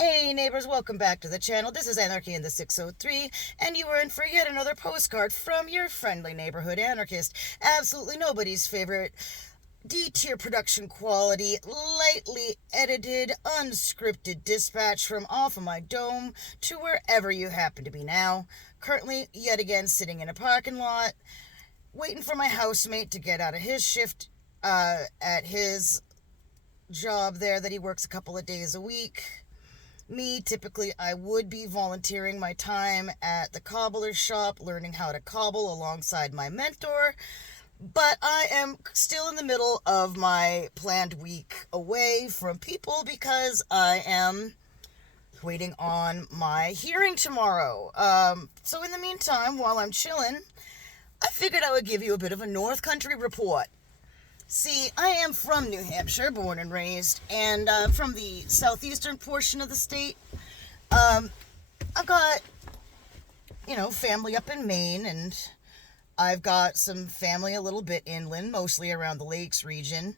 Hey neighbors, welcome back to the channel. This is Anarchy in the 603, and you are in for yet another postcard from your friendly neighborhood anarchist. Absolutely nobody's favorite D-tier production quality, lightly edited, unscripted dispatch from off of my dome to wherever you happen to be now. Currently, yet again, sitting in a parking lot, waiting for my housemate to get out of his shift at his job there that he works a couple of days a week. Me, typically, I would be volunteering my time at the cobbler's shop, learning how to cobble alongside my mentor, but I am still in the middle of my planned week away from people because I am waiting on my hearing tomorrow. So in the meantime, while I'm chilling, I figured I would give you a bit of a North Country report. See, I am from New Hampshire, born and raised, and from the southeastern portion of the state. I've got, family up in Maine, and I've got some family a little bit inland, mostly around the lakes region.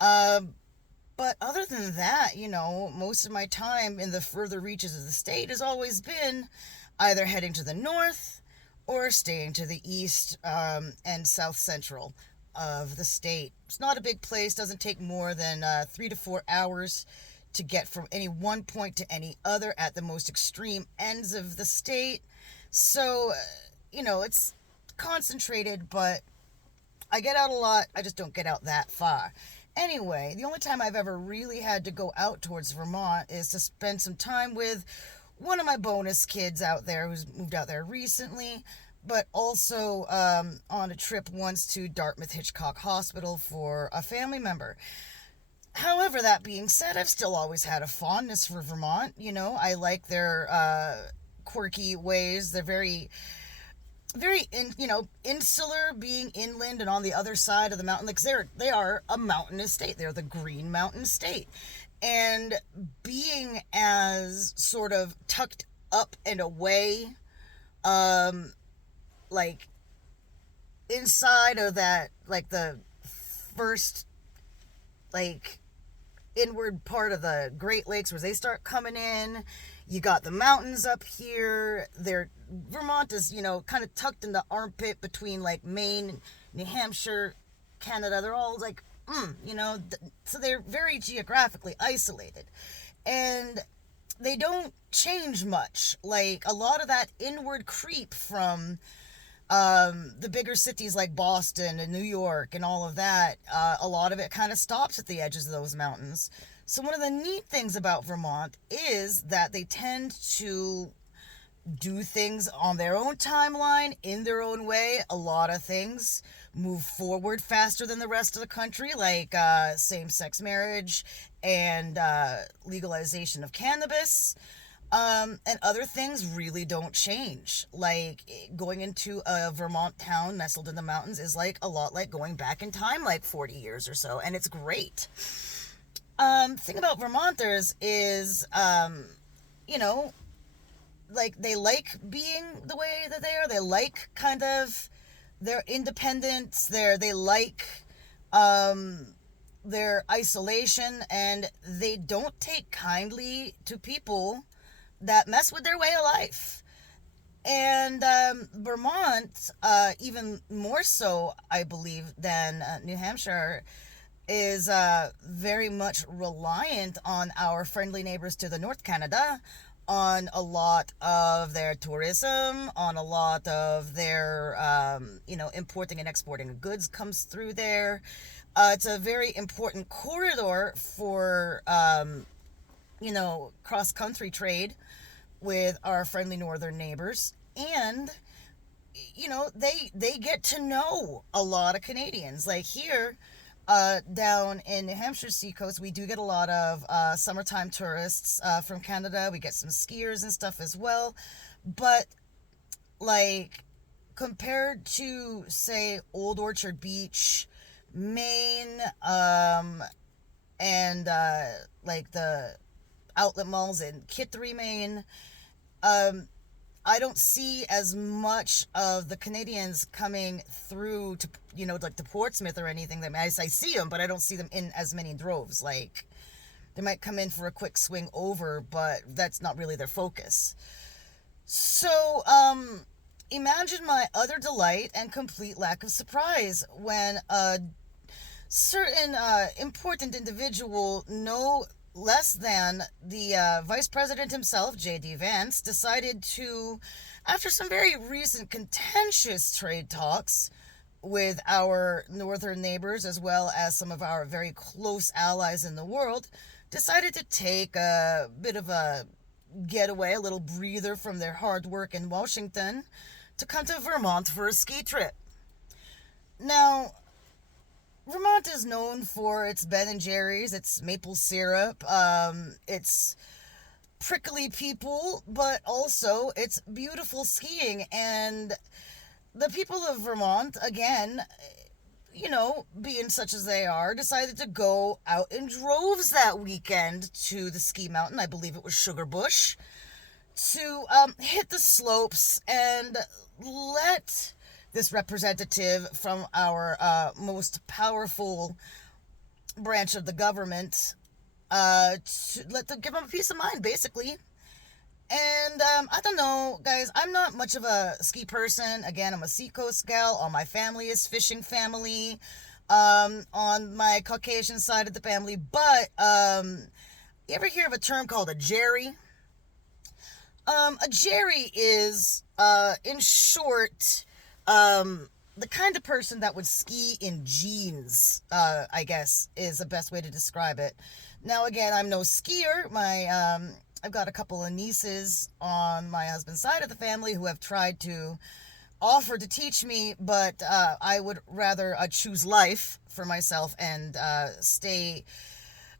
But other than that, most of my time in the further reaches of the state has always been either heading to the north or staying to the east and south central of the state. It's not a big place, doesn't take more than 3 to 4 hours to get from any one point to any other at the most extreme ends of the state. So, it's concentrated, but I get out a lot. I just don't get out that far. Anyway, the only time I've ever really had to go out towards Vermont is to spend some time with one of my bonus kids out there who's moved out there recently, but also on a trip once to Dartmouth Hitchcock Hospital for a family member. However, that being said, I've still always had a fondness for Vermont. I like their quirky ways. They're very insular, being inland and on the other side of the mountain. Like they are a mountainous state. They're the Green Mountain State, and being as sort of tucked up and away, like inside of that, like the first, like inward part of the Great Lakes where they start coming in. You got the mountains up here. Vermont is, kind of tucked in the armpit between like Maine, New Hampshire, Canada. They're all like, so they're very geographically isolated. And they don't change much. Like a lot of that inward creep from the bigger cities like Boston and New York and all of that, a lot of it kind of stops at the edges of those mountains. So one of the neat things about Vermont is that they tend to do things on their own timeline, in their own way. A lot of things move forward faster than the rest of the country, like same-sex marriage and legalization of cannabis. And other things really don't change. Like going into a Vermont town nestled in the mountains is like a lot like going back in time, like 40 years or so, and it's great. Thing about Vermonters is, like they like being the way that they are. They like kind of their independence. They like their isolation, and they don't take kindly to people that mess with their way of life. And Vermont, even more so, I believe, than New Hampshire, is very much reliant on our friendly neighbors to the North, Canada, on a lot of their tourism, on a lot of their, importing and exporting goods comes through there. It's a very important corridor for, cross-country trade with our friendly northern neighbors. And they get to know a lot of Canadians. Like here, down in New Hampshire seacoast, we do get a lot of summertime tourists from Canada. We get some skiers and stuff as well. But like compared to say Old Orchard Beach, Maine, and like the outlet malls in Kittery, Maine, I don't see as much of the Canadians coming through to, like to Portsmouth or anything. I see them, but I don't see them in as many droves. Like, They might come in for a quick swing over, but that's not really their focus. So, imagine my utter delight and complete lack of surprise when a certain important individual, no less than the vice president himself, J.D. Vance, decided to, after some very recent contentious trade talks with our northern neighbors as well as some of our very close allies in the world, decided to take a bit of a getaway, a little breather from their hard work in Washington to come to Vermont for a ski trip. Now, Vermont is known for its Ben and Jerry's, its maple syrup, its prickly people, but also its beautiful skiing. And the people of Vermont, again, being such as they are, decided to go out in droves that weekend to the ski mountain. I believe it was Sugarbush, to hit the slopes and let this representative from our most powerful branch of the government give them a peace of mind, basically. And I don't know, guys, I'm not much of a ski person. Again, I'm a seacoast gal. All my family is fishing family on my Caucasian side of the family. But you ever hear of a term called a jerry? A jerry is, in short, the kind of person that would ski in jeans, I guess, is the best way to describe it. Now, again, I'm no skier. I've got a couple of nieces on my husband's side of the family who have tried to offer to teach me, but I would rather choose life for myself and stay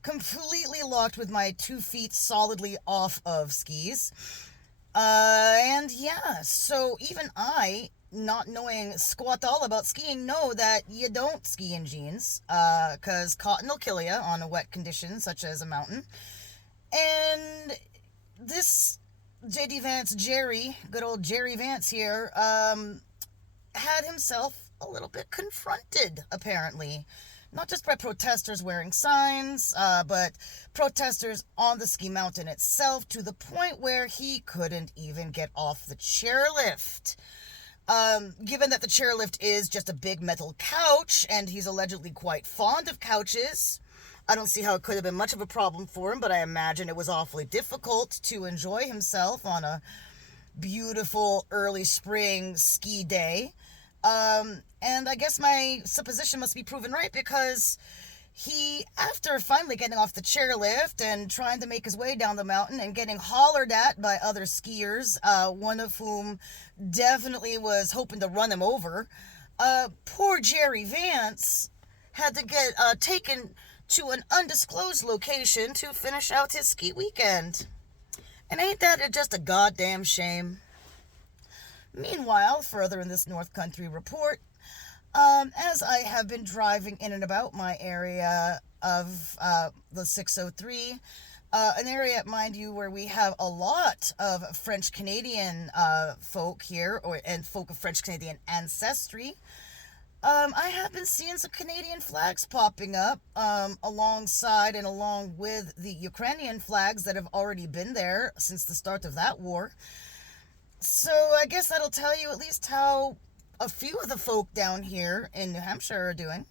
completely locked with my 2 feet solidly off of skis. And yeah, so even I, not knowing squat all about skiing, know that you don't ski in jeans, because cotton will kill you on a wet condition such as a mountain. And this J.D. Vance Jerry, good old Jerry Vance here, had himself a little bit confronted, apparently. Not just by protesters wearing signs, but protesters on the ski mountain itself, to the point where he couldn't even get off the chairlift. Given that the chairlift is just a big metal couch, and he's allegedly quite fond of couches, I don't see how it could have been much of a problem for him, but I imagine it was awfully difficult to enjoy himself on a beautiful early spring ski day. And I guess my supposition must be proven right, because he, after finally getting off the chairlift and trying to make his way down the mountain and getting hollered at by other skiers, one of whom definitely was hoping to run him over, poor Jerry Vance had to get taken to an undisclosed location to finish out his ski weekend. And ain't that just a goddamn shame? Meanwhile, further in this North Country report, as I have been driving in and about my area of the 603, an area, mind you, where we have a lot of French-Canadian folk here, and folk of French-Canadian ancestry, I have been seeing some Canadian flags popping up alongside and along with the Ukrainian flags that have already been there since the start of that war. So I guess that'll tell you at least how a few of the folk down here in New Hampshire are doing.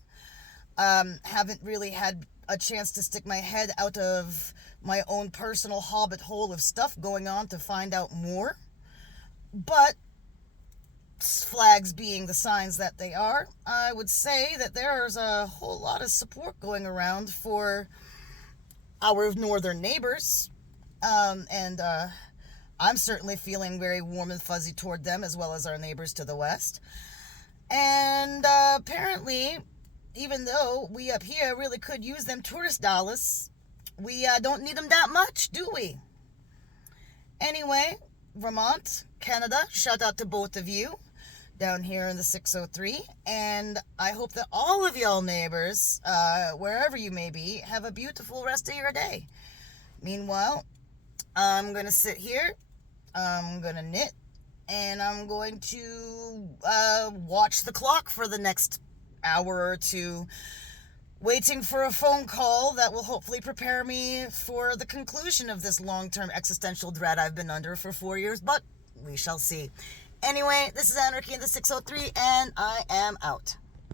Haven't really had a chance to stick my head out of my own personal hobbit hole of stuff going on to find out more. But flags being the signs that they are, I would say that there's a whole lot of support going around for our northern neighbors. And I'm certainly feeling very warm and fuzzy toward them, as well as our neighbors to the west. And apparently, even though we up here really could use them tourist dollars, we don't need them that much, do we? Anyway, Vermont, Canada, shout out to both of you down here in the 603. And I hope that all of y'all neighbors, wherever you may be, have a beautiful rest of your day. Meanwhile, I'm going to sit here, I'm going to knit, and I'm going to watch the clock for the next hour or two, waiting for a phone call that will hopefully prepare me for the conclusion of this long-term existential dread I've been under for 4 years, but we shall see. Anyway, this is Anarchy in the 603, and I am out.